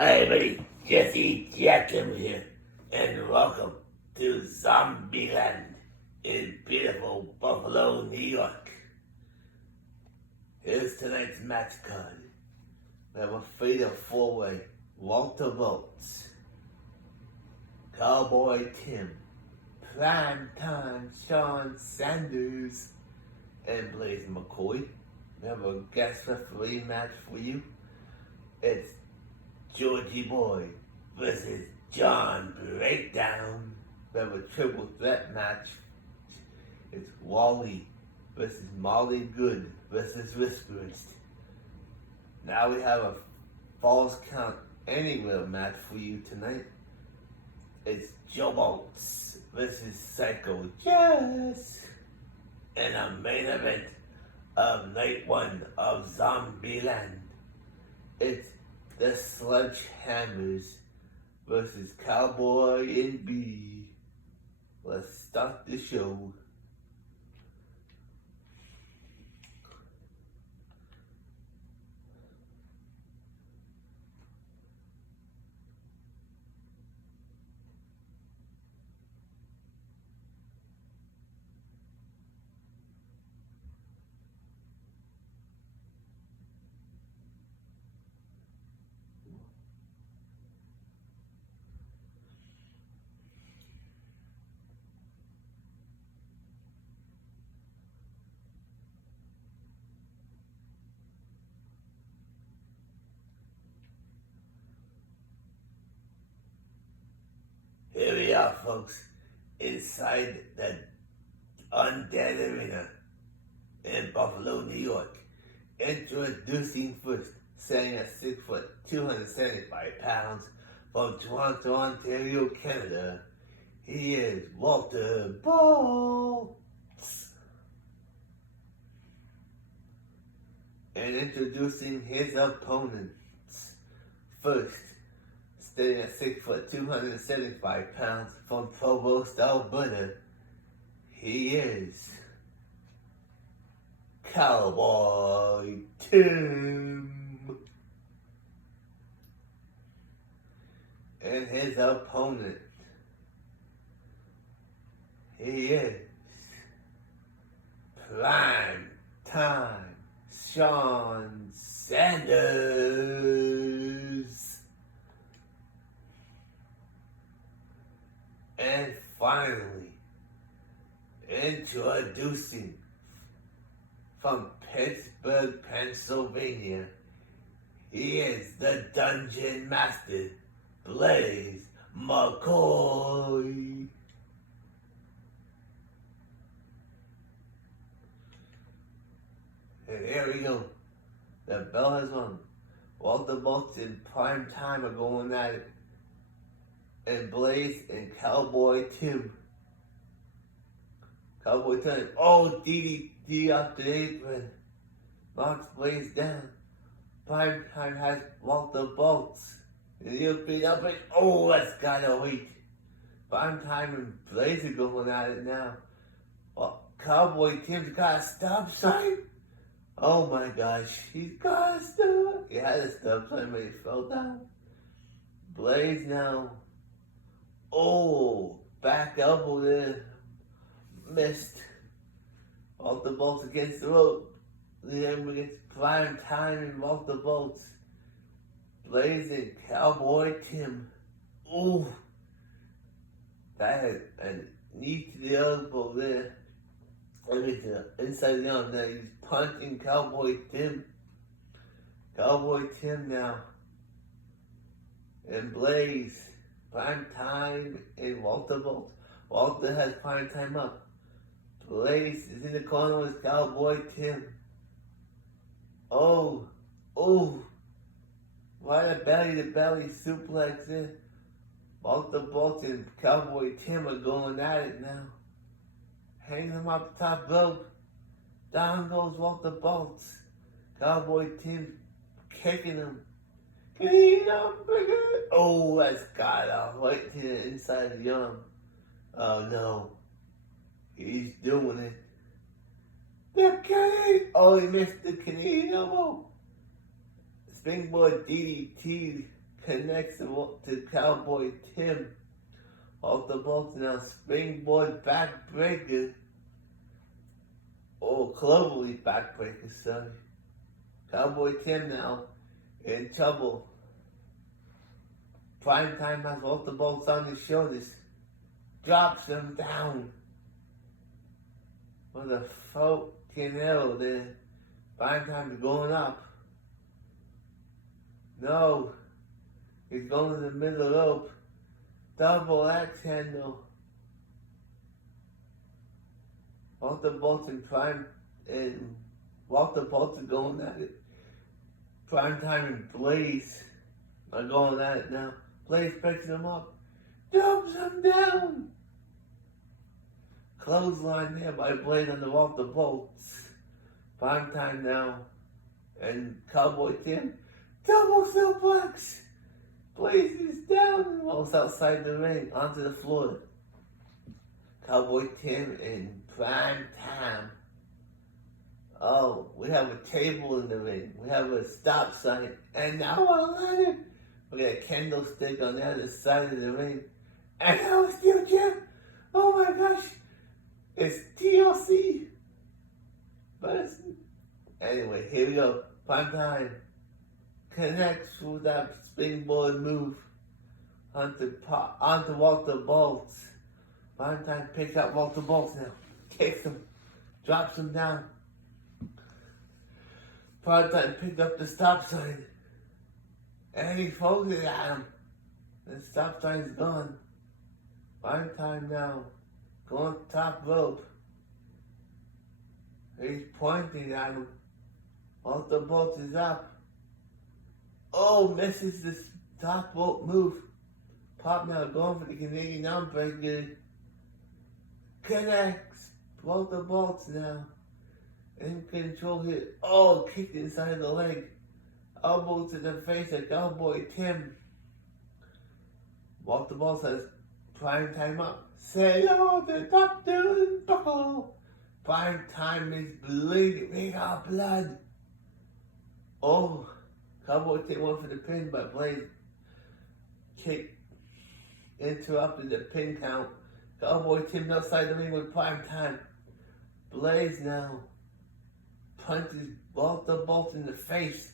Hi everybody, Jesse Jackhammer here, and welcome to Zombieland in beautiful Buffalo, New York. Here's tonight's match card. We have a fatal four-way: Walter Volts, Cowboy Tim, Primetime Sean Sanders, and Blaze McCoy. We have a guest referee match for you. It's Georgie Boy versus John Breakdown. We have a triple threat match. It's Wally versus Molly Good versus Whisperers. Now we have a Falls Count Anywhere match for you tonight. It's Joe Bolts versus Psycho Jess. And a main event of night one of Zombieland. It's the Sledgehammers versus Cowboy and B. Let's start the show. Here we are, folks, inside the Undead Arena in Buffalo, New York. Introducing first, standing at 6 foot, 275 pounds, from Toronto, Ontario, Canada. He is Walter Bolts. And introducing his opponents. First, standing at 6 foot, 275 pounds, from Provost, Alberta, he is Cowboy Tim. And his opponent, he is Prime Time Sean Sanders. And finally, introducing from Pittsburgh, Pennsylvania, he is the Dungeon Master, Blaze McCoy. And here we go. The bell has rung. Walter Bolts and Prime Time are going at it. And Blaze and Cowboy Tim. Cowboy Tim. Oh, DDT off the apron. Knocks Blaze down. Prime Time has Walter Bolts. And he'll beat up and oh, that's gotta wait. Prime Time and Blaze are going at it now. Well, Cowboy Tim's got a stop sign. Oh my gosh, he's got a stop. He had a stop sign but he fell down. Blaze now. Oh, back elbow there. Missed. Walter Bolts against the rope. Then we get Prime Time and Walter Bolts. Blaze and Cowboy Tim. Ooh. That had a knee to the elbow there. Look at the inside of the arm. Now he's punching Cowboy Tim. Cowboy Tim now. And Blaze. Prime Time and Walter Bolts. Walter has Prime Time up. Blaze is in the corner with Cowboy Tim. Oh. Right a belly-to-belly suplex in. Walter Bolts and Cowboy Tim are going at it now. Hanging him up the top rope. Down goes Walter Bolts. Cowboy Tim kicking him. Oh, that's got off right to the inside of the arm. Oh no. He's doing it. The Canadian. Oh, he missed the Canadian elbow. Springboard DDT connects to Cowboy Tim. Off the bolts now, springboard backbreaker. Oh, cloverleaf backbreaker, sorry. Cowboy Tim now in trouble. Primetime has off the bolts on his shoulders. Drops him down. With a fucking arrow there. Primetime is going up. No. He's going to the middle rope. Double axe handle. Walter Bolton Prime and Walter Bolton going at it. Primetime and Blaze are going at it now. Blaze picks him up. Dumps him down. Clothesline there by Blaze on the Walter Bolts. Primetime now. And Cowboy Tim. Double suplex. Blaze is down and rolls outside the ring onto the floor. Cowboy Tim in prime time. Oh, we have a table in the ring. We have a stop sign. And now a ladder. We got a candlestick on the other side of the ring. And now a steel chair. Oh my gosh. It's TLC. But anyway, here we go. Prime time. Connects with that springboard move onto Walter Bolts. Valentine picks up Walter Bolts now. Kicks him. Drops him down. Valentine picked up the stop sign. And he throws it at him. The stop sign's gone. Valentine now going top rope. He's pointing at him. Walter Bolts is up. Oh, misses the top rope move. Pop now going for the Canadian Unbreaker. Connects. Walter Bolts now. In control here. Oh, kicked inside the leg. Elbow to the face of Cowboy Tim. Walter Bolts says, prime time up. Say hello to Dr. Buckle. Prime time is bleeding. We got blood. Oh. Cowboy Tim went for the pin, but Blaze kick interrupted the pin count. Cowboy Tim outside the ring with prime time. Blaze now punches Walter Bolts in the face.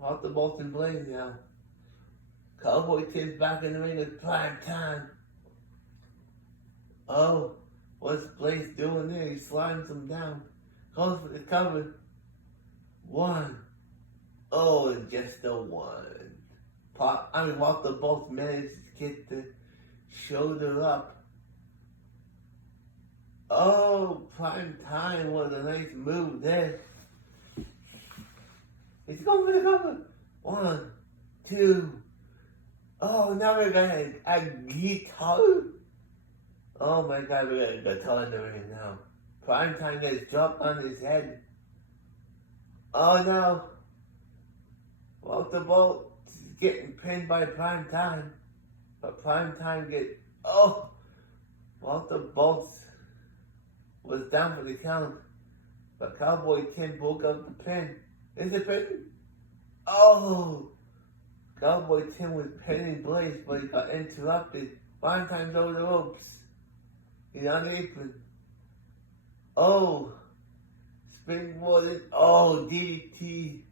Walter Bolts and Blaze now. Cowboy Tim's back in the ring with prime time. Oh, what's Blaze doing there? He slides him down. Goes for the cover. One. Oh, and just the one. Walter Bolts managed to get the shoulder up. Oh, prime time was a nice move there. He's going for the cover. 1, 2. Oh, now we got a guitar. Oh my God, we got a guitar in the ring now. Prime time gets dropped on his head. Oh no. Walter Bolts is getting pinned by Prime Time. But Prime Time Walter Bolts was down for the count. But Cowboy Tim broke up the pin. Is it pin? Oh! Cowboy Tim was pinning Blaze, but he got interrupted. Prime Time's over the ropes. He's on the apron. Oh! Springboarded. Oh, DDT.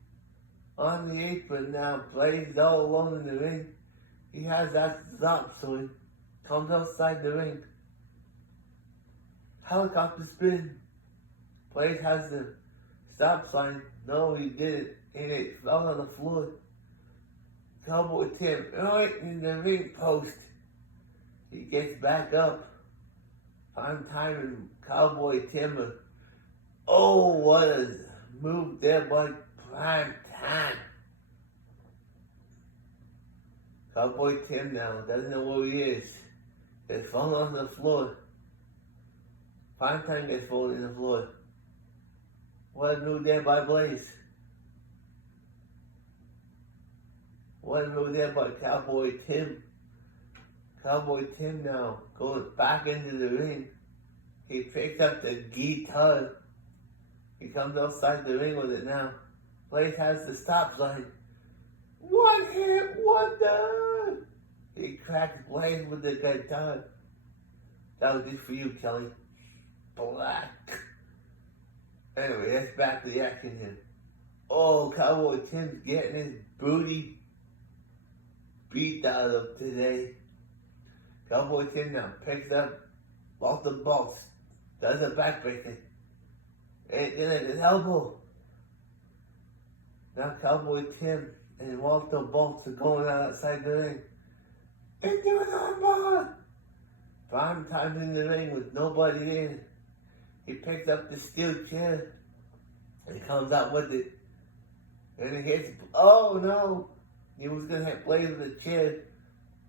On the apron now, Blaze all alone in the ring. He has that stop, so he comes outside the ring. Helicopter spin. Blaze has the stop sign. No, he didn't. And it fell on the floor. Cowboy Tim right in the ring post. He gets back up. Prime time and Cowboy Tim. Oh, what a move there by Prime Time. Cowboy Tim now doesn't know where he is. Gets thrown on the floor. Prime Time gets thrown on the floor. What a move there by Blaze. What a move there by Cowboy Tim. Cowboy Tim now goes back into the ring. He picks up the guitar. He comes outside the ring with it now. Blaze has the stop sign. One hit wonder. He cracked Blaze with the guitar. That was just for you, Kelly. Black. Anyway, that's back to the action here. Oh, Cowboy Tim's getting his booty beat out of today. Cowboy Tim now picks up Walter Bolts. Does a backbreaker. And then at his elbow. Now Cowboy Tim and Walter Bolts are going outside the ring. Into an armbar! Prime time in the ring with nobody in. He picks up the steel chair and he comes out with it. And he hits, oh no! He was gonna hit Blaze with the chair,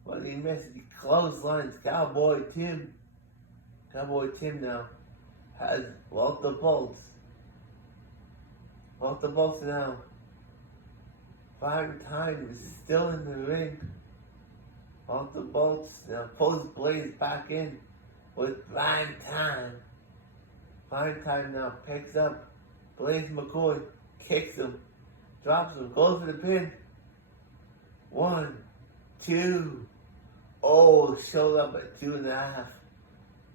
but he missed. He clotheslines Cowboy Tim. Cowboy Tim now has Walter Bolts. Walter Bolts now. Prime time is still in the ring. Walter Bolts now pulls Blaze back in with Prime Time. Prime Time now picks up Blaze McCoy, kicks him, drops him, goes for the pin. 1, 2. Oh, showed up at 2.5.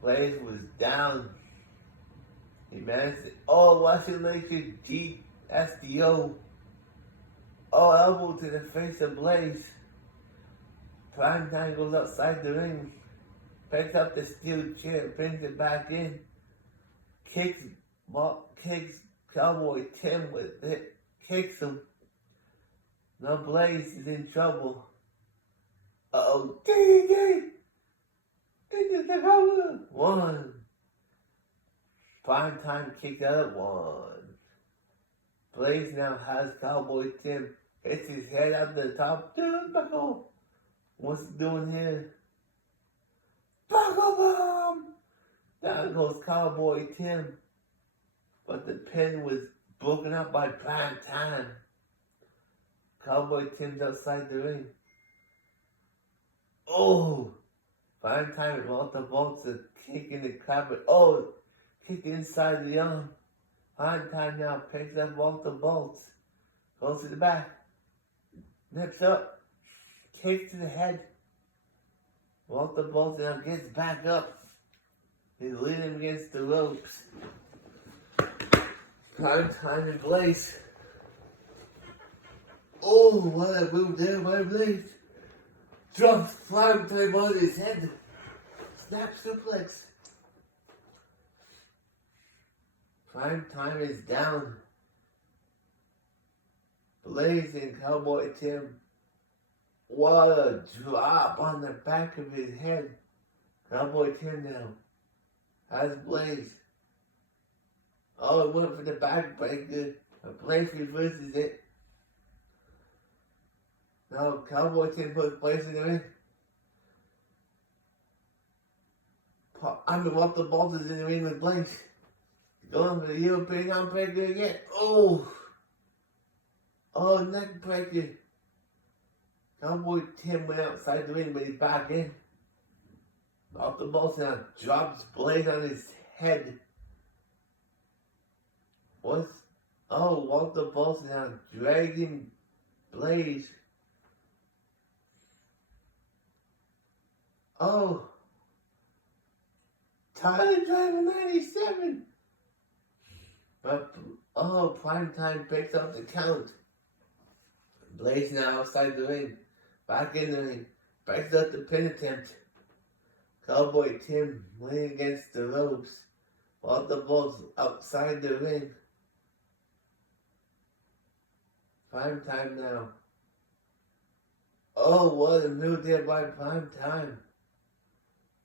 Blaze was down. He managed it. Oh, Washington Lakers GSDO. Oh, elbow to the face of Blaze. Prime Time goes outside the ring, picks up the steel chair, brings it back in, kicks Cowboy Tim with it, kicks him. Now Blaze is in trouble. Uh-oh, DD! Into the cover! 1. Prime Time kicked out at 1. Blaze now has Cowboy Tim, hits his head up the top, turnbuckle. What's he doing here? Buckle bomb! Down goes Cowboy Tim. But the pin was broken up by Prime Time. Cowboy Tim's outside the ring. Oh! Prime Time and Walter Bolts are kicking the crap. Oh! Kicking inside the arm. Prime Time now picks up Walter Bolts. Goes to the back. Nips up. Kick to the head. Walter Bolts now gets back up. He's leaning him against the ropes. Prime Time and Blaze. Oh, what a move there by Blaze. Drops Prime Time on his head. Snap suplex. Prime Time is down. Blaze and Cowboy Tim. What a drop on the back of his head. Cowboy Tim now has Blaze. Oh, it went for the backbreaker. But Blaze reverses it. Now Cowboy Tim puts Blaze in the ring. Walter Bolts is in the ring with Blaze. Going for the European Unbreaker again. Oh! Oh, neck breaker. Cowboy Tim went outside the ring, but he's back in. Walter Bolts now drops Blaze on his head. What's... Oh, Walter Bolts now dragging Blaze. Oh. Tyler Driver 97. But, oh, Prime Time picks up the count. Blaze now outside the ring. Back in the ring. Breaks up the pin attempt. Cowboy Tim laying against the ropes. Walter Bolts outside the ring. Prime Time now. Oh, what a move there by Prime Time.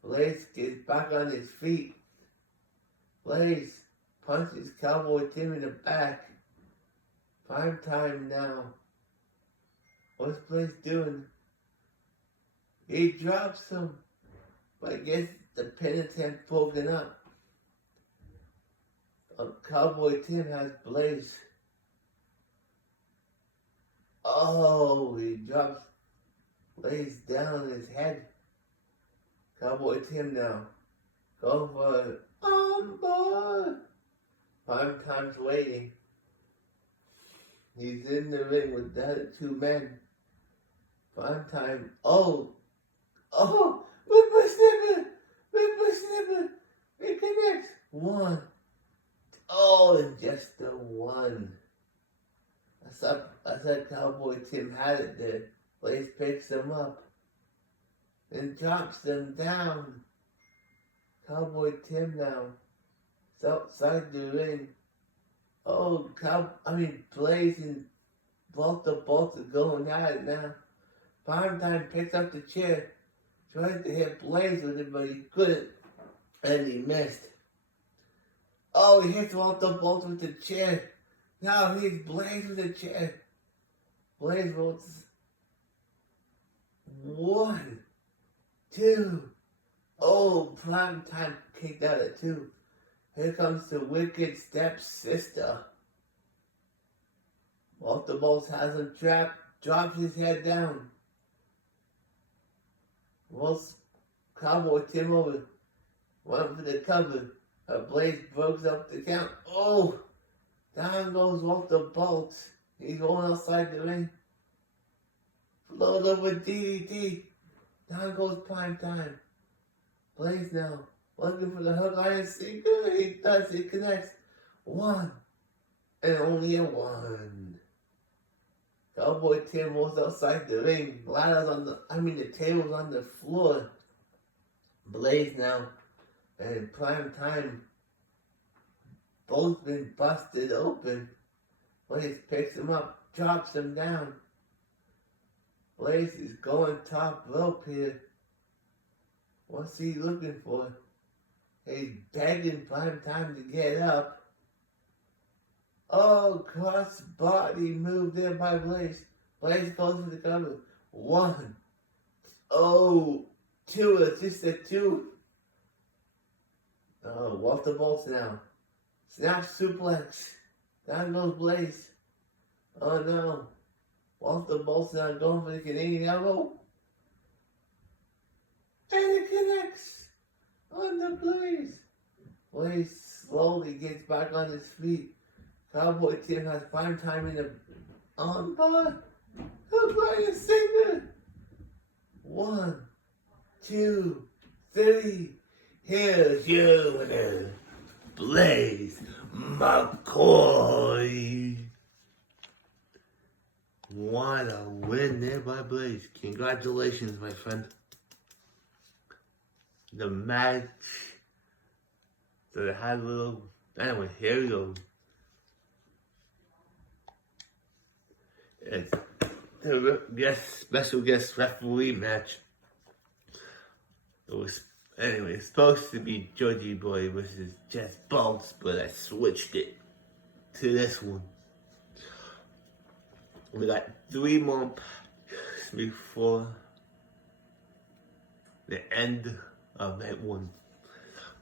Blaze gets back on his feet. Blaze punches Cowboy Tim in the back. Prime Time now. What's Blaze doing? He drops him. But I guess the pin attempt broken up. Cowboy Tim has Blaze. Oh, he drops Blaze down on his head. Cowboy Tim now. Go for it. Boy. Prime Time's waiting. He's in the ring with the other two men. Prime time. Oh, whipper snipper. It connects. One. Oh, and just the one. I said Cowboy Tim had it there. Blaze picks them up and drops them down. Cowboy Tim now. It's outside the ring. Oh, Blaze and Walter Bolt are going at it now. Primetime picks up the chair. Tried to hit Blaze with it, but he couldn't. And he missed. Oh, he hits Walter Bolt with the chair. Now he's Blaze with the chair. Blaze rolls. 1, 2. Oh, Primetime kicked out at 2. Here comes the wicked stepsister. Walter Bolt has him trapped, drops his head down. Rolls Cowboy Tim over. Went for the cover. Blaze breaks up the count. Oh! Down goes Walter Bolt. He's going outside the ring. Float over DDT. Down goes Primetime. Blaze now. Looking for the hook iron sinker. He does. He connects. 1. And only a 1. Cowboy Tim was outside the ring. The table's on the floor. Blaze now. And Primetime. Both been busted open. Blaze picks him up. Drops him down. Blaze is going top rope here. What's he looking for? He's begging Primetime to get up. Oh, cross body move there by Blaze. Blaze goes for the cover. 1. Oh, 2. It's just a 2. Oh, Walter Bolt now. Snap suplex. Down goes Blaze. Oh no. Walter Bolt's now going for the Canadian elbow. And it connects on the Blaze. Blaze slowly gets back on his feet. Cowboy Tim has Primetime in the armbar. Hook line singer. 1, 2, 3. Here's your winner, Blaze McCoy. What a win there by Blaze. Congratulations, my friend. The match that I had a little... Anyway, here we go. It's the special guest referee match. It's supposed to be Judgy Boy versus Jeff Bolts, but I switched it to this one. We got 3 more patches before the end of night 1.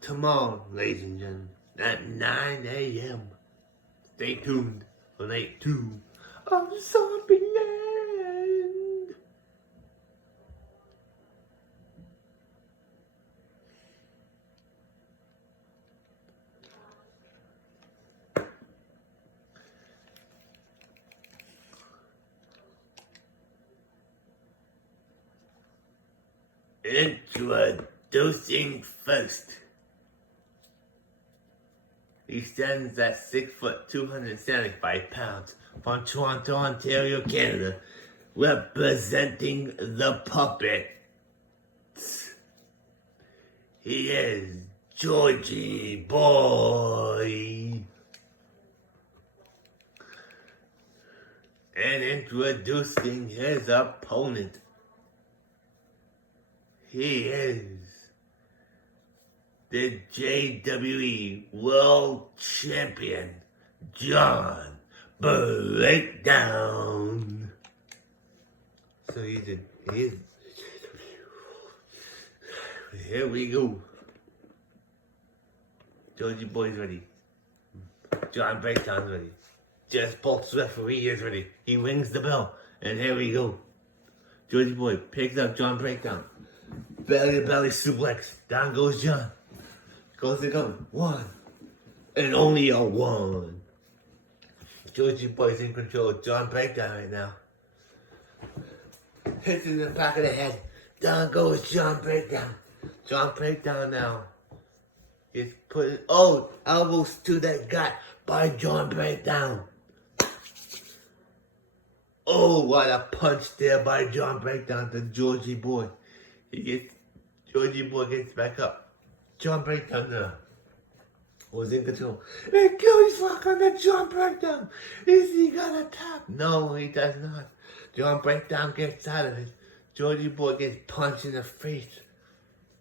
Tomorrow, ladies and gentlemen, at 9 a.m. Stay tuned for night 2 of Zombieland. Introducing first. He stands at 6 foot 275 pounds from Toronto, Ontario, Canada, representing the Puppets. He is Georgie Boy. And introducing his opponent. He is the JWE World Champion, John Breakdown. So he's here we go. Georgie Boy's ready. John Breakdown's ready. Jeff Bolt's referee is ready. He rings the bell, and here we go. Georgie Boy picks up John Breakdown. Belly to belly suplex. Down goes John. Goes to go. 1. And only a 1. Georgie Boy's in control of John Breakdown right now. Hits in the back of the head. Down goes John Breakdown. John Breakdown now. He's putting, elbows to the gut by John Breakdown. Oh, what a punch there by John Breakdown to Georgie Boy. Georgie Boy gets back up. John Breakdown was in control. Achilles lock on the John Breakdown. Is he gonna tap? No, he does not. John Breakdown gets out of it. Georgie Boy gets punched in the face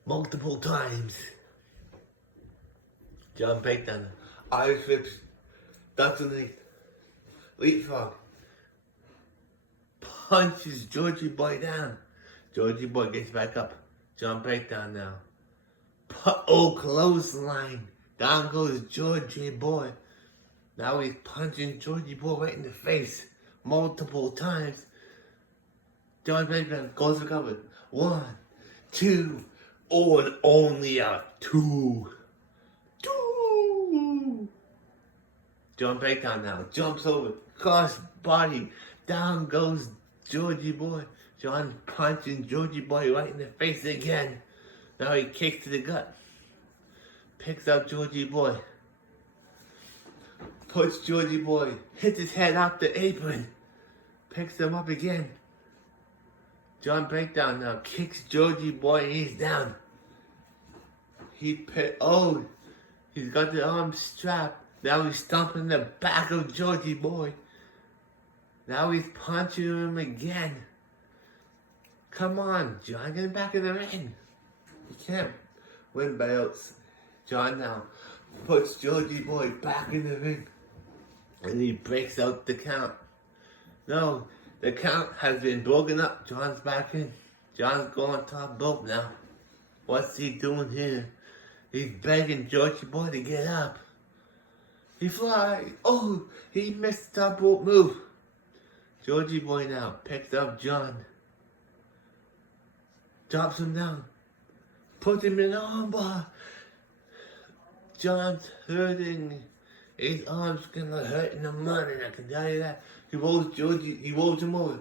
multiple times. John Breakdown, Irish whips, ducks underneath, leapfrog, punches Georgie Boy down. Georgie Boy gets back up. John Breakdown now. Clothesline. Down goes Georgie Boy. Now he's punching Georgie Boy right in the face multiple times. John Breakdown goes recovered. 1, 2, and only a 2. 2. John Breakdown now jumps over, cross body. Down goes Georgie Boy. John punching Georgie Boy right in the face again. Now he kicks to the gut. Picks up Georgie Boy. Puts Georgie Boy. Hits his head off the apron. Picks him up again. John Breakdown now kicks Georgie Boy and he's down. He's got the arm strapped. Now he's stomping the back of Georgie Boy. Now he's punching him again. Come on, John, get back in the ring. You can't win belts. John now puts Georgie Boy back in the ring. And he breaks out the count. No, the count has been broken up. John's back in. John's going top rope now. What's he doing here? He's begging Georgie Boy to get up. He flies. Oh, he missed the top rope move. Georgie Boy now picks up John. Drops him down. Puts him in the armbar. John's hurting. His arm's gonna hurt in the morning, I can tell you that. He rolls him over.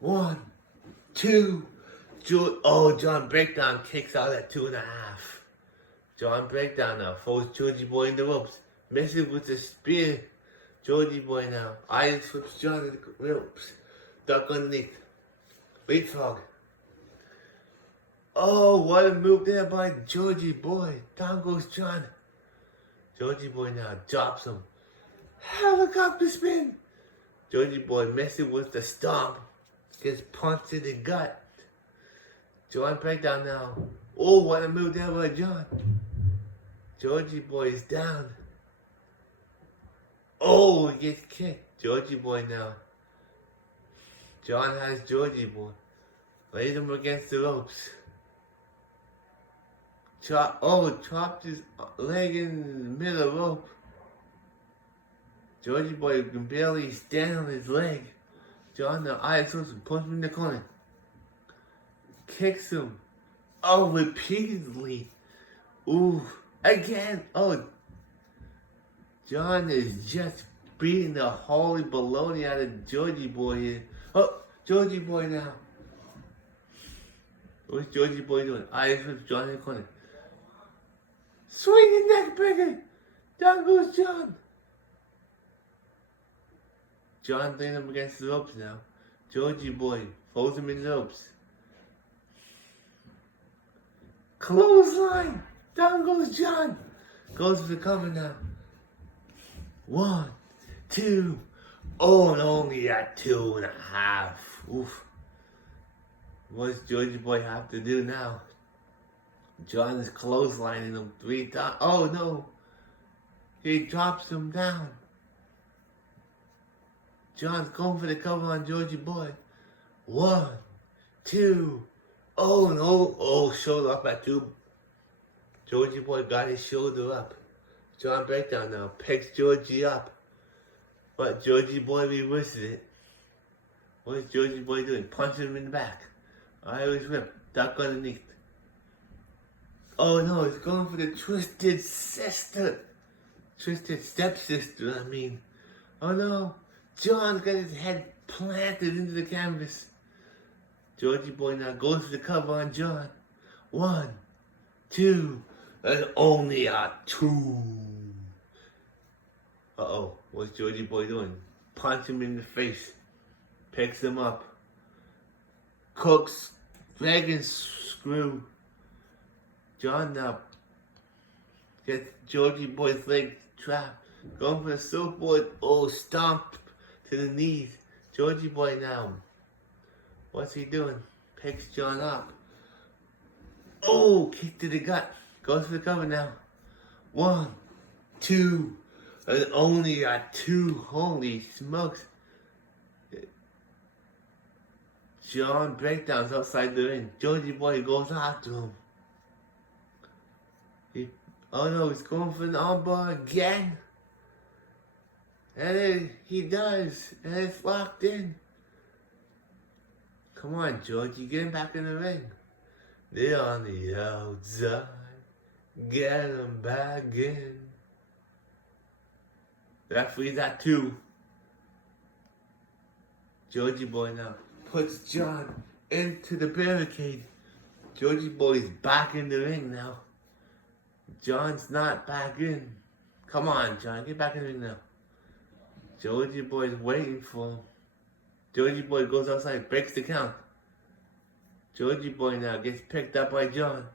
1, 2, John Breakdown kicks out at 2.5. John Breakdown now throws Georgie Boy in the ropes. Misses with the spear. Georgie Boy now. Iron flips John in the ropes. Duck underneath. Leapfrog. Oh, what a move there by Georgie Boy. Down goes John. Georgie Boy now drops him. Helicopter spin. Georgie Boy messing with the stomp. Gets punched in the gut. John Breakdown now. Oh, what a move there by John. Georgie Boy is down. Oh, he gets kicked. Georgie Boy now. John has Georgie Boy. Lays him against the ropes. Chopped his leg in the middle of the rope. Georgie Boy can barely stand on his leg. John the eyes close and punches him in the corner. Kicks him. Oh, repeatedly. Ooh, again. Oh, John is just beating the holy baloney out of Georgie Boy here. Oh, Georgie Boy now. What's Georgie Boy doing? Eyes with John in the corner. Swinging neck breaker. Down goes John. John laying him against the ropes now. Georgie Boy throws him in the ropes. Clothesline. Down goes John. Goes for the cover now. 1, 2. Oh, and only at 2.5. Oof. What does Georgie Boy have to do now? John is clotheslining him 3 times. Oh no. He drops him down. John's going for the cover on Georgie Boy. 1, 2. Oh no. Oh, shoulder up at 2. Georgie Boy got his shoulder up. John Breakdown now picks Georgie up. But Georgie Boy reverses it. What is Georgie Boy doing? Punching him in the back. Irish whip. Duck underneath. Oh no, he's going for the twisted sister. Twisted stepsister, I mean. Oh no. John's got his head planted into the canvas. Georgie boy now goes for the cover on John. 1, 2, and only a 2. Uh-oh, what's Georgie boy doing? Punch him in the face. Picks him up. Cooks, dragon screw. John now gets Georgie boy's leg trapped. Going for the surfboard. Oh, stomp to the knees. Georgie boy now. What's he doing? Picks John up. Oh, kick to the gut. Goes for the cover now. 1, 2, and only a 2. Holy smokes. John breakdowns outside the ring. Georgie boy goes after him. Oh no, he's going for an armbar again. And then he does. And it's locked in. Come on, Georgie, get him back in the ring. They're on the outside. Get him back in. Referee's at 2. Georgie boy now puts John into the barricade. Georgie boy's back in the ring now. John's not back in. Come on, John, get back in the ring now. Georgie boy's waiting for him. Georgie boy goes outside, breaks the count. Georgie boy now gets picked up by John.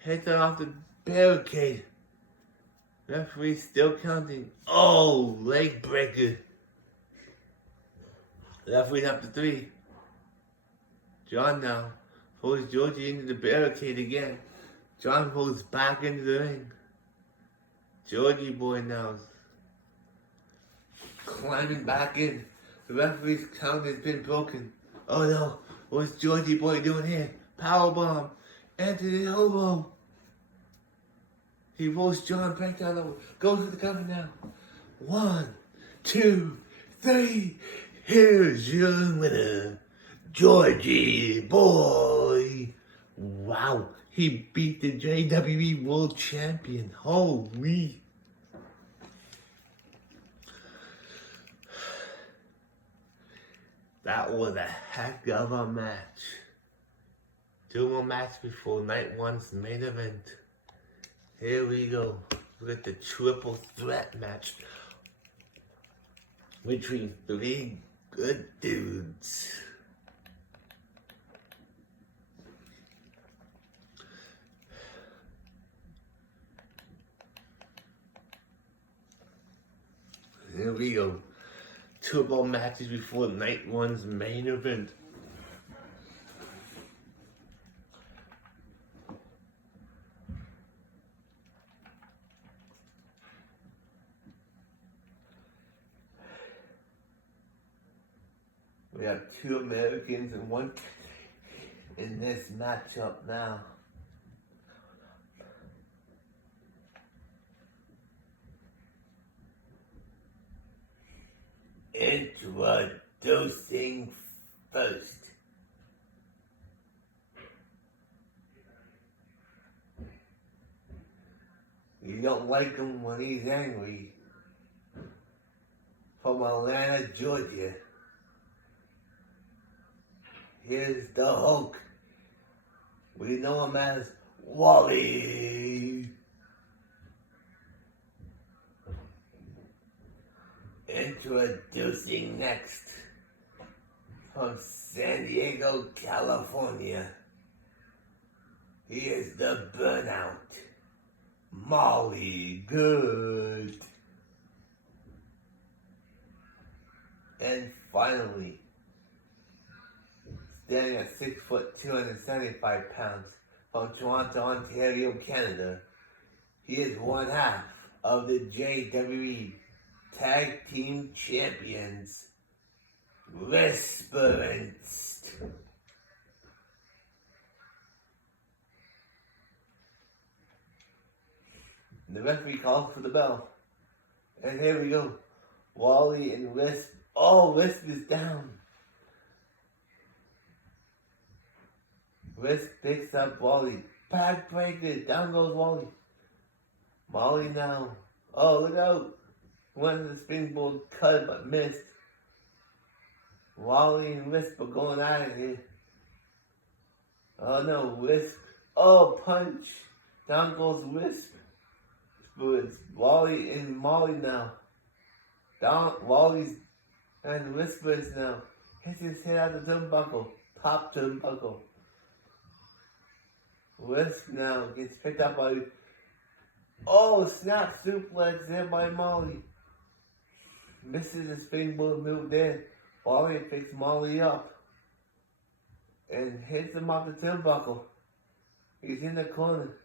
Hits it off the barricade. Referee still counting. Oh, leg breaker. Referee's up to 3. John now pulls Georgie into the barricade again. John goes back into the ring. Georgie boy now climbing back in. The referee's count has been broken. Oh no, what's Georgie boy doing here? Powerbomb. Into the elbow. He rolls John back down over. Goes to the cover now. 1, 2, 3. Here's your winner, Georgie boy. Wow, he beat the JWE World Champion. Holy. That was a heck of a match. 2 more matches before night 1's main event. Here we go. Look at the triple threat match between 3 good dudes. Here we go. 2 more matches before night 1's main event. We have 2 Americans and 1 in this matchup now. Introducing first. You don't like him when he's angry. From Atlanta, Georgia. Here's the Hulk. We know him as Wally. Introducing next, from San Diego, California. He is the Burnout, Molly Good. And finally, standing at 6 foot 275 pounds, from Toronto, Ontario, Canada, he is one half of the JWE Tag Team Champions, Whisperance. The referee calls for the bell. And here we go. Wally and Wisp. Oh, Wisp is down. Wisp picks up Wally. Backbreaker. Down goes Wally. Molly now. Oh, look out. Went to the springboard, cut but missed. Wally and Wisp are going at it here. Oh no, Wisp. Oh, punch. Down goes Wisp. But it's Wally and Molly now. Down, Wally's and Whispers now. Hits his head out the turnbuckle. Top turnbuckle. Wisp now gets picked up by... Oh, snap suplex there by Molly. Misses the springboard move there. Wally picks Molly up. And hits him off the turnbuckle. He's in the corner.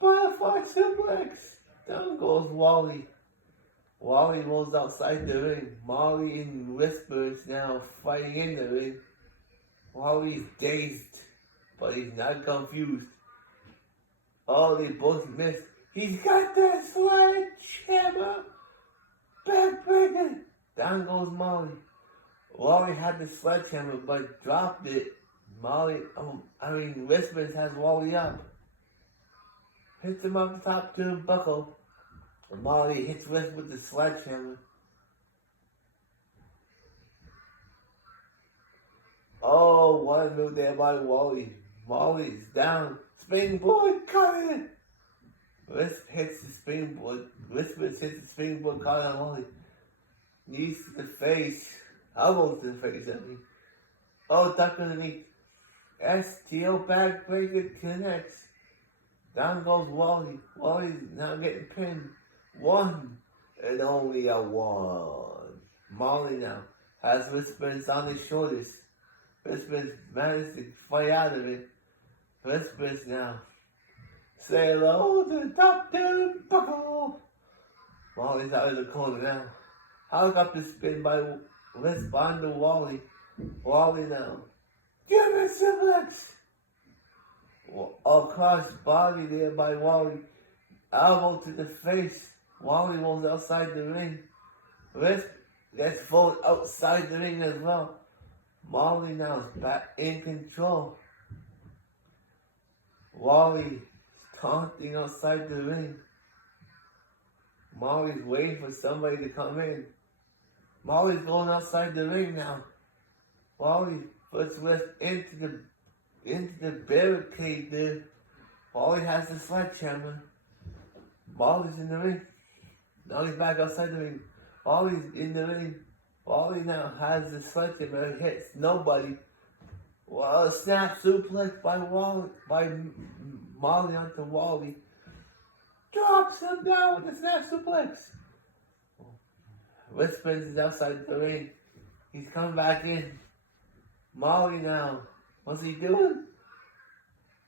Butterfly suplex. Down goes Wally. Wally rolls outside the ring. Molly and Whispers now fighting in the ring. Wally's dazed, but he's not confused. Oh, they both missed. He's got that sledgehammer. Backbreaker. Down goes Molly. Wally had the sledgehammer, but dropped it. Whispers has Wally up. Hits him off the top turnbuckle. Molly hits Wisp with the sledgehammer. Oh, what a move there by Wally. Molly's down. Springboard, cut it! Wisp hits the springboard. Whispers hits the springboard, caught on Wally. Knees to the face. Elbows to the face, I mean. Oh, duck underneath. STO backbreaker connects. Down goes Wally. Wally's now getting pinned. 1 and only a 1. Molly now has Whispers on his shoulders. Whispers managed to fight out of it. Whispers now. Say hello to the top turnbuckle. Molly's out of the corner now. Helicopter spin by Wisp onto Wally. Wally now. Give me suplex. Across body there by Wally. Elbow to the face. Wally rolls outside the ring. Wisp gets thrown outside the ring as well. Molly now is back in control. Wally is taunting outside the ring. Molly's waiting for somebody to come in. Molly's going outside the ring now. Wally puts Wisp into the barricade there. Wally has the sledgehammer. Molly's in the ring. Now he's back outside the ring. Wally's in the ring. Wally now has the sledgehammer. Hits nobody. Well, a snap suplex by Molly onto Wally. Drops him down with a snap suplex. Whispers is outside the ring. He's coming back in. Molly now. What's he doing?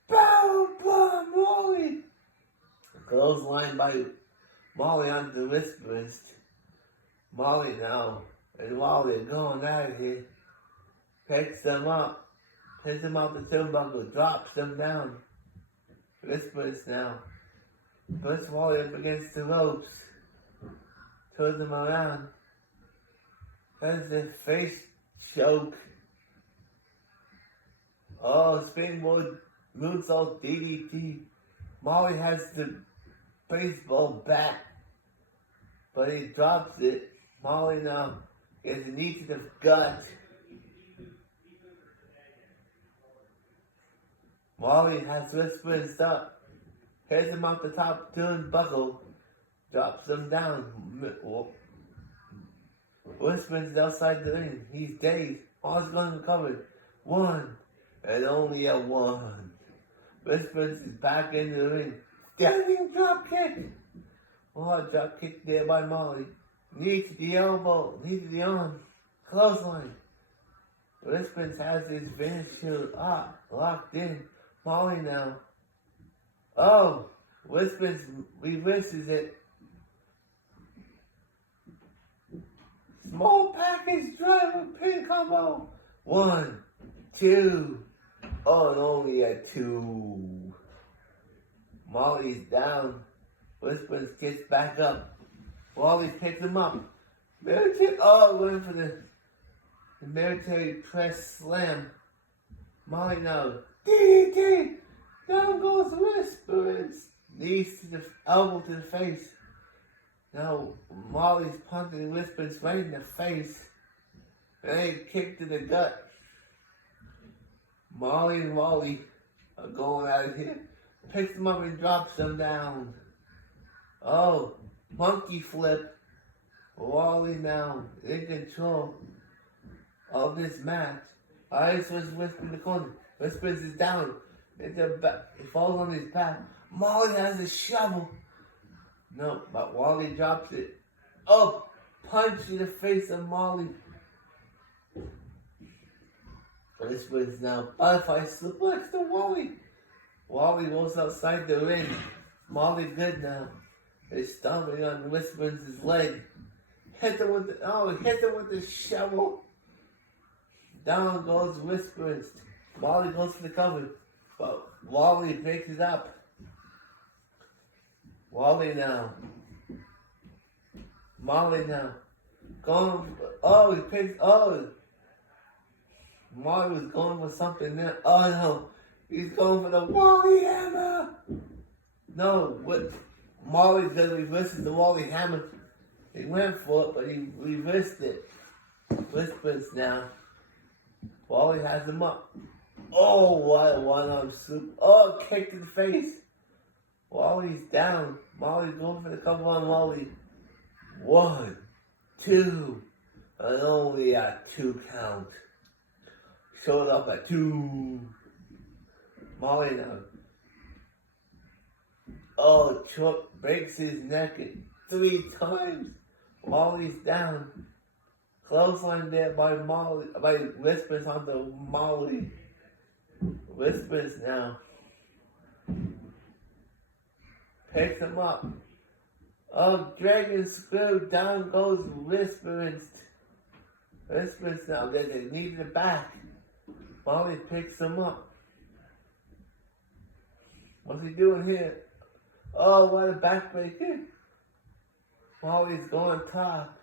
Power bomb, Molly. Clothesline by Molly onto Whispers. Molly now and Wally are going out of here. Picks them up. Hits them off the turnbuckle. Drops them down. Whispers now. Puts Wally up against the ropes. Turns him around. Has a face choke. Oh, springboard moonsault DDT. Molly has the baseball bat, but he drops it. Molly now gets a knee to the gut. Molly has Whispers up. Hits him off the top turnbuckle. Drops him down. Whispers is outside the ring. He's dazed. All's going recovered. 1 and only a 1. Whispers is back in the ring. Standing drop kick. Oh, drop kick there by Molly. Knee to the elbow. Knee to the arm. Clothesline. Whispers has his finisher locked in. Molly now. Oh, Whispers reverses it. Small package driver pin combo. 1, 2. Oh, and only a 2. Molly's down. Whispers gets back up. Wally picks him up. Military, going for the military press slam. Molly now. DDT! Down goes Whispers. Knees to the elbow to the face. Now Molly's punching Whispers right in the face. and he kicked in the gut. Molly and Wally are going out of here. Picks him up and drops him down. Oh, monkey flip. Wally now in control of this match. Ice was whispering in the corner. Whispers is down. He falls on his back. Molly has a shovel. No, but Wally drops it. Oh, punch in the face of Molly. Whispers now. Butterfly suplex to Wally. Wally rolls outside the ring. Molly good now. He's stomping on Whispers' leg. Hit him with the shovel. Down goes Whispers. Molly goes for the cover. But Wally picks it up. Wally now. Molly now. Going. Oh, he picks. Oh. Molly was going for something there. Oh no. He's going for the Wally hammer. No, what? Molly's gonna reverse the Wally hammer. He went for it, but he reversed it. Whispers now. Wally has him up. Oh, what a one-arm soup. Oh, kick in the face. Wally's down. Molly's going for the cover on Wally. 1, 2, and only a 2 count. Showed up at 2. Molly now. Oh, Chuck breaks his neck 3 times. Molly's down. Clothesline there by Molly, by Whispers onto Molly. Whispers now. Picks him up. Oh, dragon screw. Down goes Whispers. Whispers now. They need the back. Molly picks him up. What's he doing here? Oh, what a backbreaker. Molly's going top.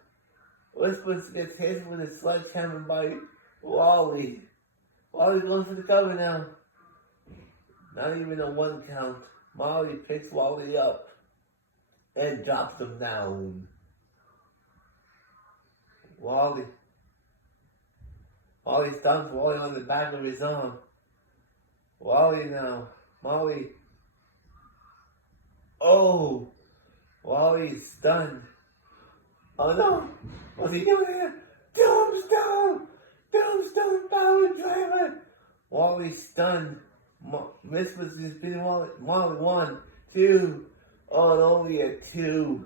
Whispers gets hit with a sledgehammer by Wally. Wally's going for the cover now. Not even a 1 count. Molly picks Wally up and drops him down. Wally stomps Wally on the back of his arm. Wally now. Molly. Oh! Wally's stunned. Oh no! What's he doing here? Tombstone! Tombstone power driver! Wally's stunned. Whispers just beating Wally. Wally 1, 2. Oh, and only a 2.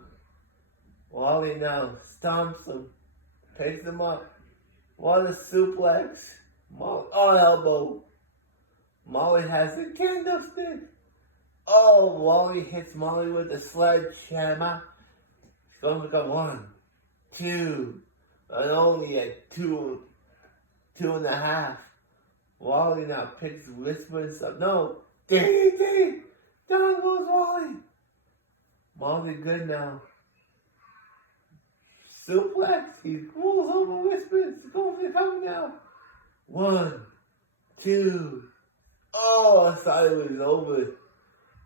Wally now stomps him. Picks him up. What a suplex. Molly, oh, elbow. Molly has a candlestick. Oh, Wally hits Molly with a sledgehammer. He's going to go 1, 2, and only a 2, 2.5. Wally now picks Whispers up. No, DDT. Down goes Wally. Molly good now. Suplex. He rolls over Whispers. He's going for the cover now. 1, 2. Oh, I thought it was over.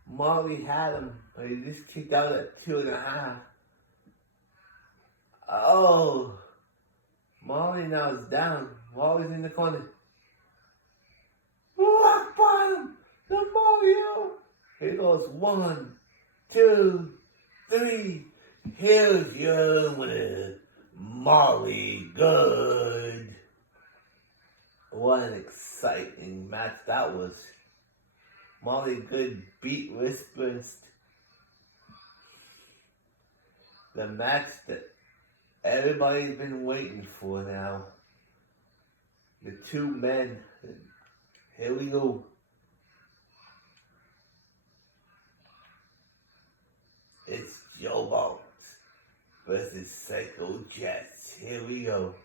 Molly had him, but he just kicked out at 2.5. Oh, Molly now is down. Wally's in the corner. Rock bottom, the Mario. Here goes 1, 2, 3. Here's your winner, Molly Good. What an exciting match that was. Molly Good beat Whispers. The match that everybody's been waiting for now. The 2 men. Here we go. It's Joe Bones versus Psycho Jets. Here we go.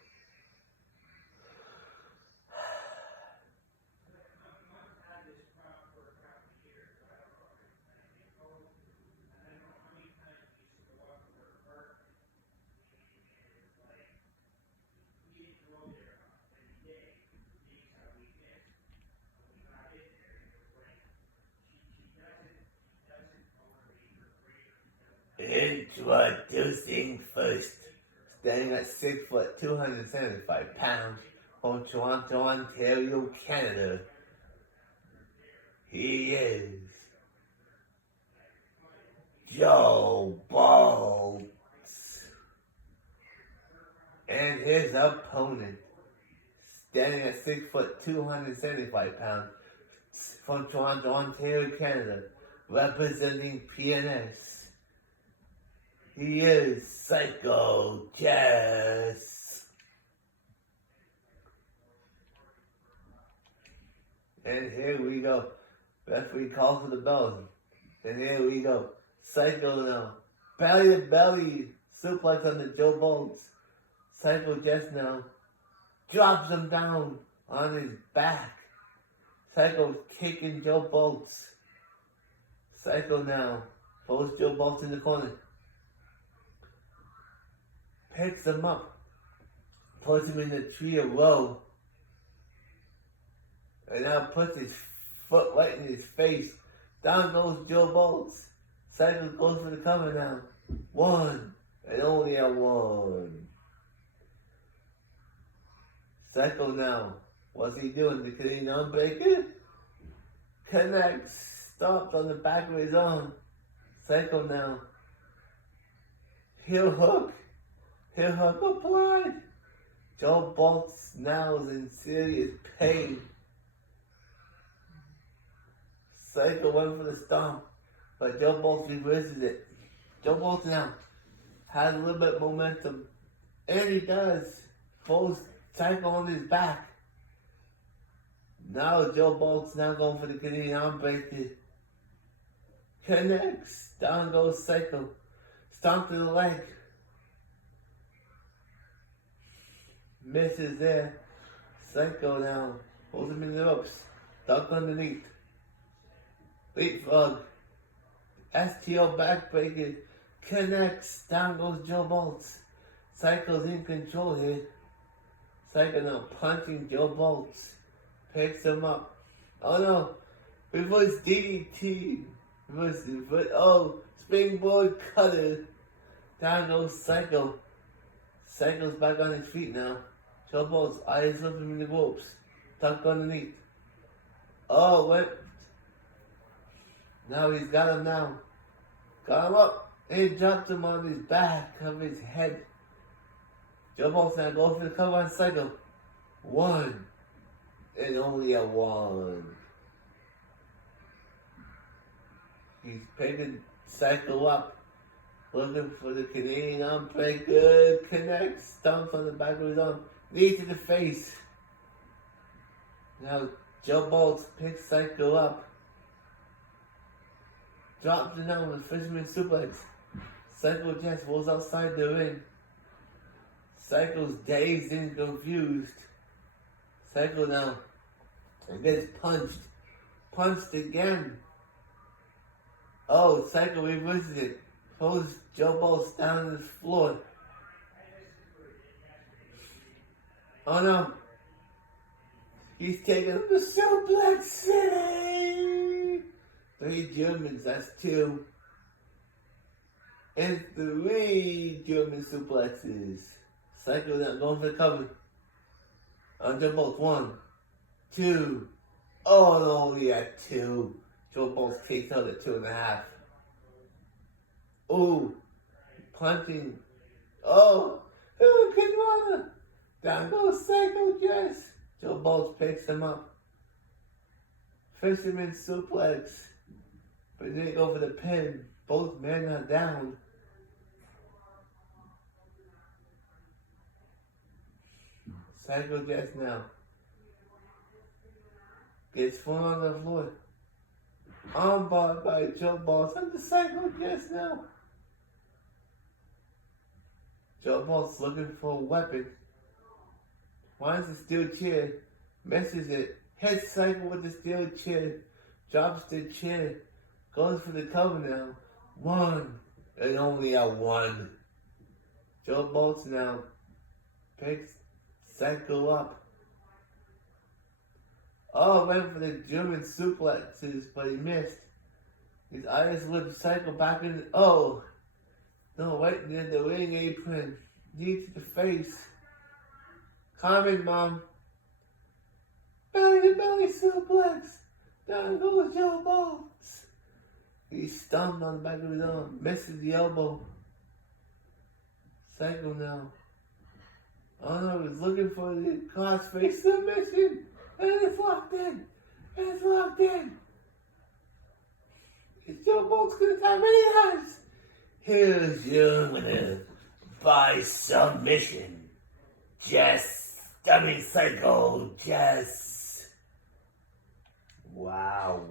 Introducing first, standing at 6 foot 275 pounds from Toronto, Ontario, Canada. He is Joe Bolts. And his opponent, standing at 6 foot 275 pounds from Toronto, Ontario, Canada, representing PNS. He is Psycho Jess. And here we go. Referee calls for the bells. And here we go. Psycho now. Belly to belly. Suplex on the Joe Bolts. Psycho Jess now. Drops him down on his back. Psycho kicking Joe Bolts. Psycho now. Pulls Joe Bolts in the corner. Picks him up. Puts him in the tree of woe. And now puts his foot right in his face. Down goes Joe Bolts. Psycho goes for the cover now. One. And only a one. Psycho now. What's he doing? The Canadian Unbreaker? Connects. Stopped on the back of his arm. Psycho now. Heel hook. Heel hook applied. Joe Bolts now is in serious pain. Psycho went for the stomp, but Joe Bolts reverses it. Joe Bolts now has a little bit of momentum, and he does. Pulls Psycho on his back. Now Joe Bolts now going for the Canadian Unbreaker. Connects. Down goes Psycho. Stomp to the leg. Misses there. Psycho now holds him in the ropes. Duck underneath. Leapfrog. STO backbreaker. Connects. Down goes Joe Bolts. Psycho's in control here. Psycho now punching Joe Bolts. Picks him up. Oh no. Reverse DDT. Oh, springboard cutter. Down goes Psycho. Psycho's back on his feet now. Joe Bolts, eyes lifting in the ropes. Tucked underneath. Oh, went. Now he's got him now. Got him up. And he dropped him on his back of his head. Joe Bolts now goes for the cover on Psycho. One. And only a one. He's picking Psycho up. Looking for the Canadian Unbreaker. Connects. Stomps on the back of his arm. Knee to the face. Now Joe Bolts picks Psycho up. Drops him down with fisherman suplex. Psycho Jess rolls outside the ring. Psycho's dazed and confused. Psycho now gets punched. Punched again. Oh, Psycho reverses it. Pulls Joe Bolts down on the floor. Oh no. He's taking him to Suplex City. 3 Germans, that's 2. And 3 German suplexes. Psycho now going for the cover. On Joe Bolts. 1, 2. Oh, and only at 2. Joe Bolts kicks out at 2.5. Oh, punching. Oh, Hurricane. Down goes Psycho Jess. Joe Bolts picks him up. Fisherman suplex. But they go for the pin. Both men are down. Psycho Jess now gets thrown on the floor. Armbar by Joe Bolts. And the Psycho Jess now. Joe Bolts looking for a weapon. Finds a steel chair. Misses it. Hits Psycho with the steel chair. Drops the chair. Goes for the cover now. 1. And only a 1. Joe Bolts now picks Psycho up. Oh, went for the German suplexes, but he missed. His eyes whipped Psycho back in. Oh! No, right near the ring apron. knee to the face. Carmen, Mom. Belly to belly suplex. Down goes Joe Balls. He stunned on the back of his arm, misses the elbow. Psycho now. Honor is looking for the crossface submission. And it's locked in. It's locked in. Is Joe Bolt's gonna time many times? Here's your winner by submission. Psycho Jess. Wow.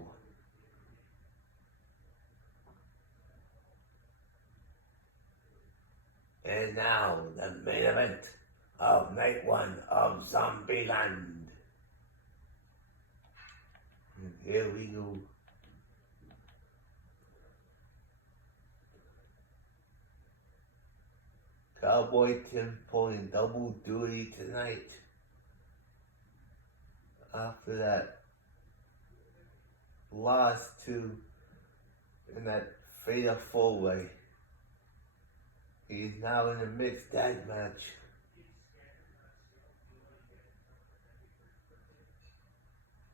And now the main event of night one of Zombieland. And here we go. Cowboy Tim pulling double duty tonight. After that loss to in that fatal four-way. He's now in a mixed tag match.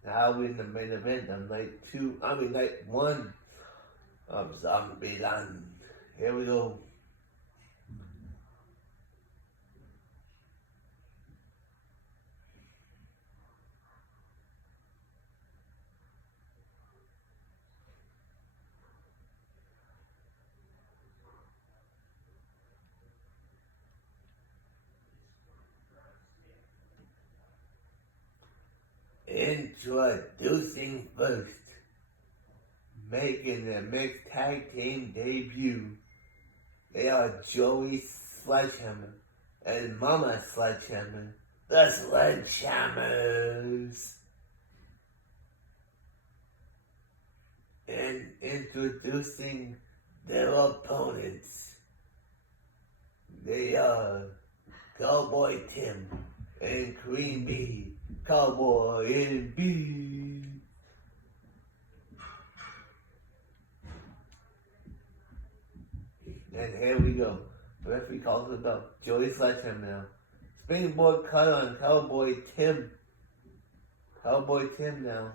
Now in the main event of night one of Zombieland. Here we go. Introducing first, making their mixed tag team debut, they are Joey Sledgehammer and Mama Sledgehammer, the Sledgehammers. And introducing their opponents, they are Cowboy Tim and Queen Bee. Cowboy and Bee. And here we go. The referee calls it up. Joey Sledgehammer now. Springboard cut on Cowboy Tim. Cowboy Tim now.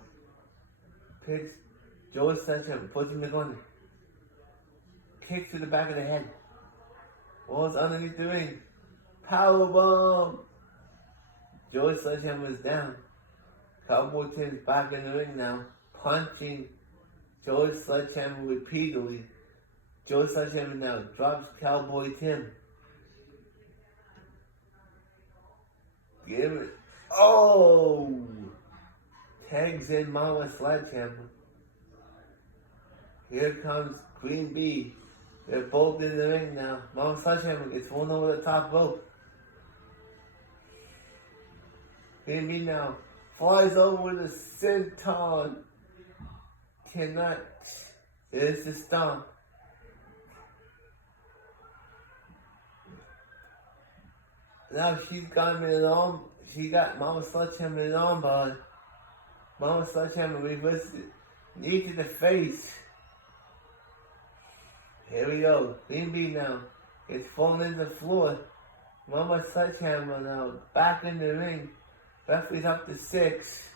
Picks Joey Sledgehammer, puts him in the corner. Kicks to the back of the head. What's underneath the ring? Powerbomb. Joey Sledgehammer is down. Cowboy Tim's back in the ring now, punching Joey Sledgehammer repeatedly. Joey Sledgehammer now drops Cowboy Tim. Give it. Oh! Tags in Mama Sledgehammer. Here comes Queen Bee. They're both in the ring now. Mama Sledgehammer gets one over the top rope. Queen Bee now flies over the senton. Cannot. There's the stomp. Now she's got him in an arm. She got Mama Sledgehammer in an armbar. Mama Sledgehammer reverses it. Knee to the face. Here we go. Queen Bee now gets fallen in the floor. Mama Sledgehammer now back in the ring. Referee's up to 6.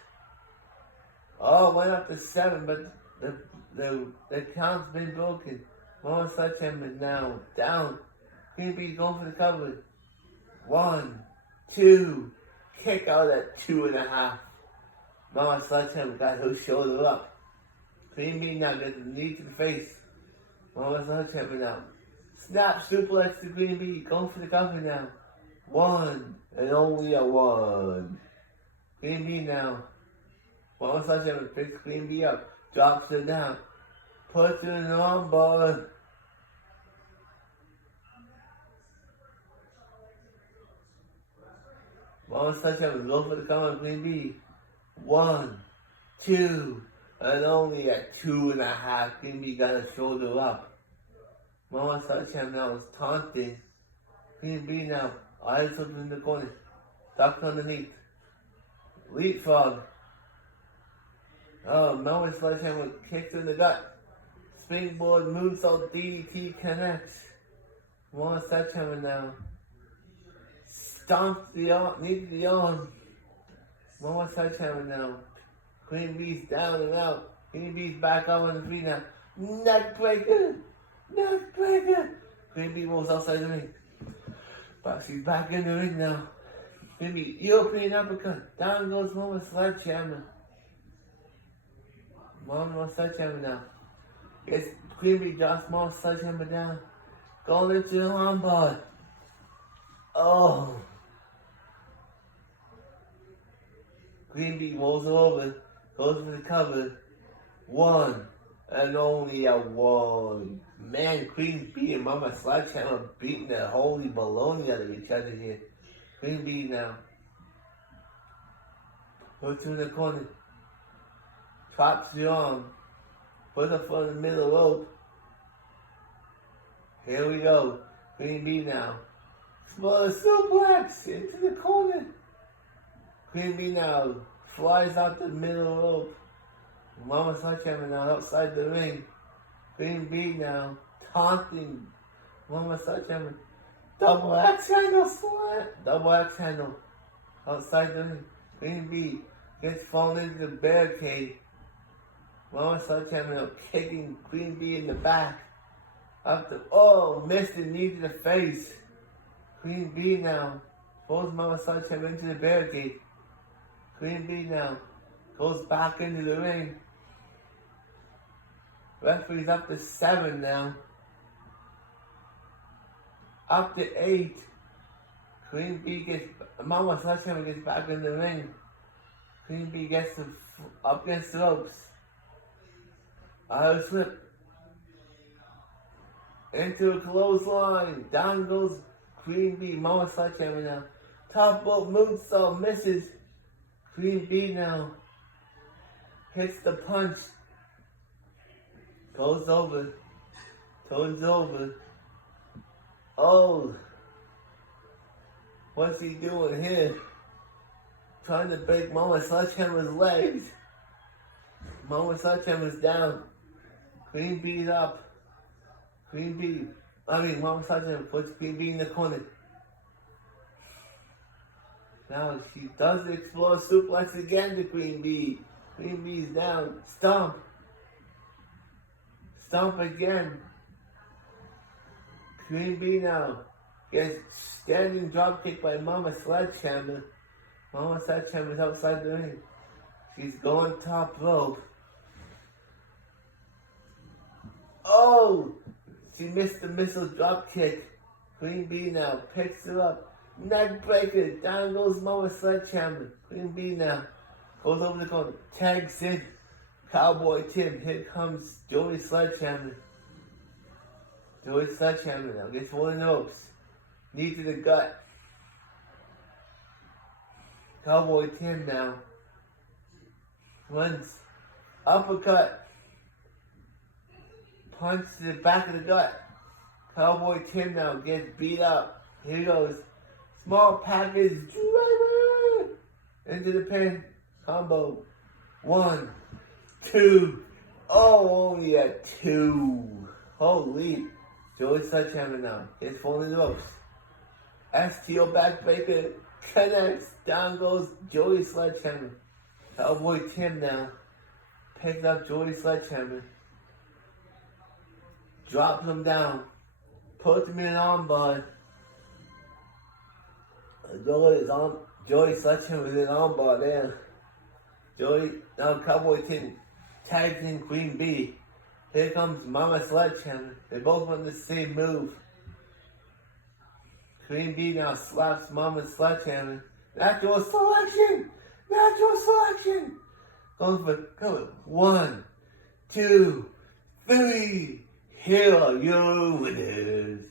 Oh, went up to 7, but the count's been broken. Mama Sledgehammer now down. Queen Bee going for the cover. 1, 2, kick out at 2.5. Mama Sledgehammer got her shoulder up. Queen Bee now gets the knee to the face. Mama Sledgehammer now. Snap suplex to Queen Bee, going for the cover now. 1, and only a 1. Queen Bee now. Mama Sledgehammer picks Queen Bee up, drops her down, puts her in an armbar. Mama Sledgehammer goes for the cover of Queen Bee. 1, 2, and only at 2.5. Queen Bee got her shoulder up. Mama Sledgehammer now is taunting. Queen Bee now, eyes open in the corner, ducked underneath. Leapfrog. Oh, Mama Sledgehammer kicks her in the gut. Springboard moonsault DDT connects. Mama Sledgehammer now stomps the arm, needs the arm. Mama Sledgehammer now. Queen Bee's down and out. Queen Bee's back up on the feet now. Neckbreaker! Neckbreaker! Queen Bee rolls outside the ring. But she's back in the ring now. Queen Bee, European uppercut. Down goes Mama Sledgehammer. Mama Sledgehammer now. Gets Queen Bee drops Mama Sledgehammer down. Going into the armbar. Oh. Queen Bee rolls over. Goes for the cover. One. And only a one. Man, Queen Bee and Mama Sledgehammer beating the holy baloney out of each other here. Queen Bee now. Puts her in the corner. Drops the arm. Puts her foot in the middle rope. Here we go. Queen Bee now. Small suplex into the corner. Queen Bee now flies out the middle rope. Mama Sledgehammer now outside the ring. Queen Bee now taunting Mama Sledgehammer. Double axe handle slam. Double axe handle outside the ring. Queen Bee gets fallen into the barricade. Mama Sledgehammer now kicking Queen Bee in the back. Up the missed the knee to the face. Queen Bee now pulls Mama Sledgehammer into the barricade. Queen Bee now goes back into the ring. Referee's up to 7 now. Up to 8. Queen Bee Mama Sledgehammer gets back in the ring. Queen Bee gets up against the ropes. Out of slip. Into a clothesline. Down goes Queen Bee. Mama Sledgehammer now. Top rope moonsault misses. Queen Bee now hits the punch. Goes over. Turns over. Oh. What's he doing here? Trying to break Mama Sledgehammer's legs. Mama Sledgehammer's down. Queen Bee's up. Mama Sledgehammer puts Queen Bee in the corner. Now she does the explode suplex again to Queen Bee. Queen Bee's down. Stomp. Stomp again. Queen Bee now gets standing drop kick by Mama Sledgehammer. Mama Sledgehammer's outside the ring. She's going top rope. Oh! She missed the missile drop kick. Queen Bee now picks her up. Neck breaker. Down goes Mama Sledgehammer. Queen Bee now goes over the corner. Tags in. Cowboy Tim. Here comes Joey Sledgehammer. Joey Sledgehammer now gets one of the ropes. Knee to the gut. Cowboy Tim now runs. Uppercut. Punch to the back of the gut. Cowboy Tim now gets beat up. Here he goes. Small package driver into the pin. Combo. 1, 2. Oh, only a 2. Holy. Joey Sledgehammer now gets falling the ropes. STO backbreaker connects. Down goes Joey Sledgehammer. Cowboy Tim now picks up Joey Sledgehammer. Drops him down. Puts him in an armbar. Joey Sledgehammer is in an armbar there. Now Cowboy Tim tags in Queen Bee. Here comes Mama Sledgehammer. They both want the same move. Queen Bee now slaps Mama Sledgehammer. Natural selection! Natural selection! Goes for cover. 1, 2, 3. Here are your winners.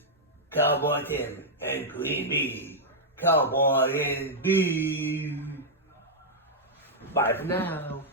Cowboy Tim and Queen Bee. Cowboy and Bee. Bye for now.